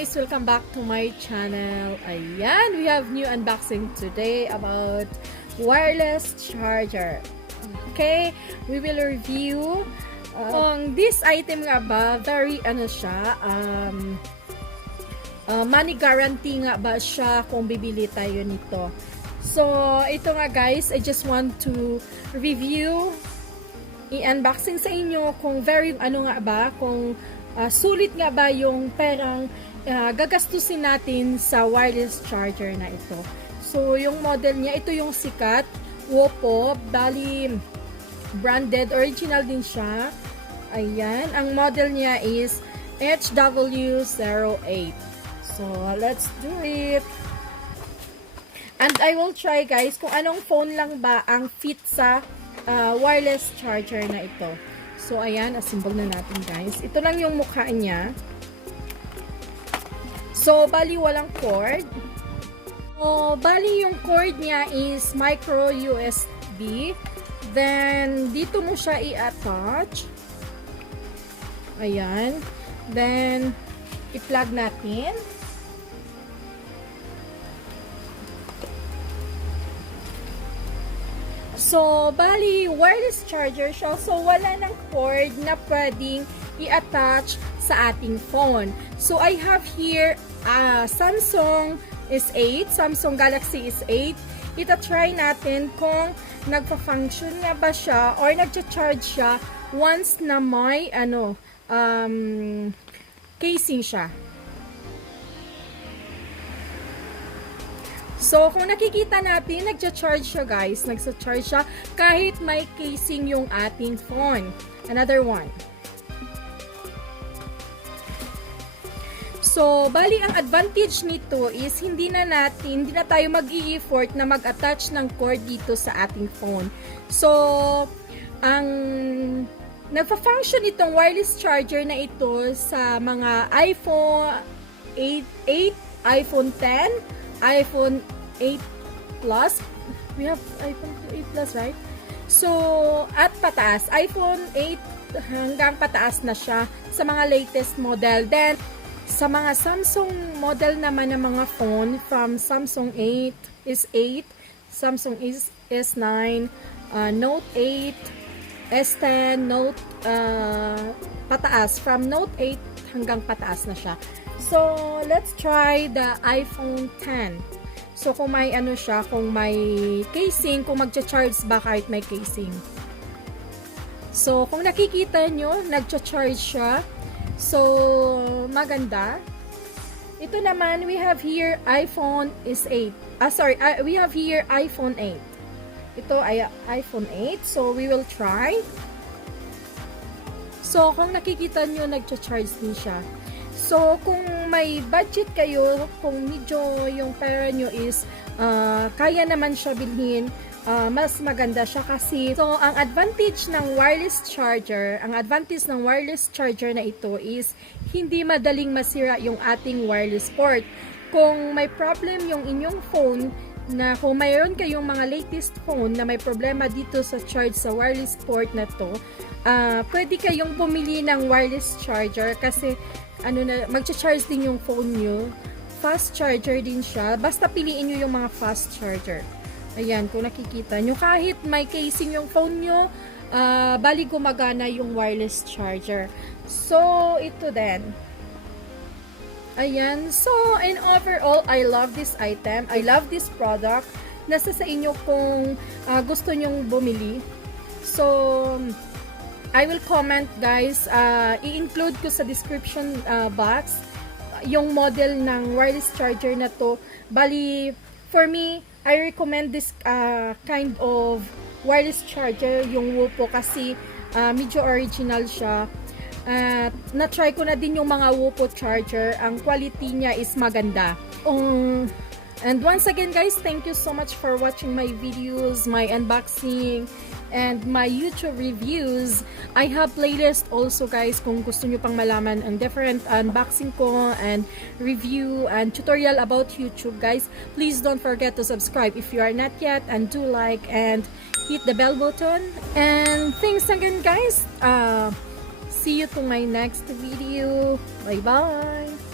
guys! Welcome back to my channel. Ayan, we have new unboxing today about wireless charger. Okay, we will review this item nga ba, very money guarantee nga ba siya kung bibili tayo nito. So, ito nga guys, I just want to review, i-unboxing sa inyo kung very kung sulit nga ba yung perang gagastusin natin sa wireless charger na ito. So, yung model niya, ito yung sikat, Wopo, bali branded, original din siya. Ayan, ang model niya is HW08. So, let's do it. And I will try guys kung anong phone lang ba ang fit sa wireless charger na ito. So, ayan, assemble na natin guys. Ito lang yung mukha niya. So, bali walang cord. So, bali yung cord niya is micro USB. Then, dito mo siya i-attach. Ayan. Then, i-plug natin. So, bali, wireless charger siya. So, wala ng cord na pwedeng i-attach sa ating phone. So, I have here Samsung S8, Samsung Galaxy S8. Ita-try natin kung nagpa-function nga ba siya or nagcha-charge siya once na may casing siya. So, kung nakikita natin, nagcha-charge siya guys. Nagsa-charge siya kahit may casing yung ating phone. Another one. So, bali ang advantage nito is hindi na tayo mag-i-effort na mag-attach ng cord dito sa ating phone. So, ang nagpa-function itong wireless charger na ito sa mga iPhone 8, iPhone 10, iPhone 8 Plus. We have iPhone 8 Plus, right? So, at pataas. iPhone 8 hanggang pataas na siya sa mga latest model. Then, sa mga Samsung model naman ng mga phone from Samsung S8, Samsung S9, Note 8, S10, Note pataas. From Note 8 hanggang pataas na siya. So, let's try the iPhone 10. So, kung may kung may casing, kung magcha-charge ba kahit may casing. So, kung nakikita nyo, nagcha-charge siya. So, maganda. Ito naman, we have here iPhone S8. We have here iPhone 8. Ito ay iPhone 8. So, we will try. So, kung nakikita nyo, nagcha-charge din siya. So, kung may budget kayo, kung medyo yung pera nyo is kaya naman siya bilhin, mas maganda siya kasi. So, ang advantage ng wireless charger na ito is hindi madaling masira yung ating wireless port. Kung may problem yung inyong phone, na kung mayroon kayong mga latest phone na may problema dito sa charge sa wireless port na to, pwede kayong bumili ng wireless charger kasi magcha-charge din yung phone nyo. Fast charger din siya. Basta piliin nyo yung mga fast charger. Ayan, kung nakikita nyo, kahit may casing yung phone nyo, bali gumagana yung wireless charger. So, ito din. Ayan. So, in overall, I love this item. I love this product. Nasa sa inyo kung gusto nyong bumili. So, I will comment guys. I-include ko sa description box yung model ng wireless charger na to. Bali, for me, I recommend this kind of wireless charger, yung Wopo, kasi medyo original siya. Na-try ko na din yung mga Wopo charger. Ang quality niya is maganda. And once again guys, thank you so much for watching my videos, my unboxing, and my YouTube reviews. I have playlist also guys kung gusto nyo pang malaman ang different unboxing ko and review and tutorial about YouTube guys. Please don't forget to subscribe if you are not yet, and do like and hit the bell button. And thanks again guys. See you to my next video. Bye bye.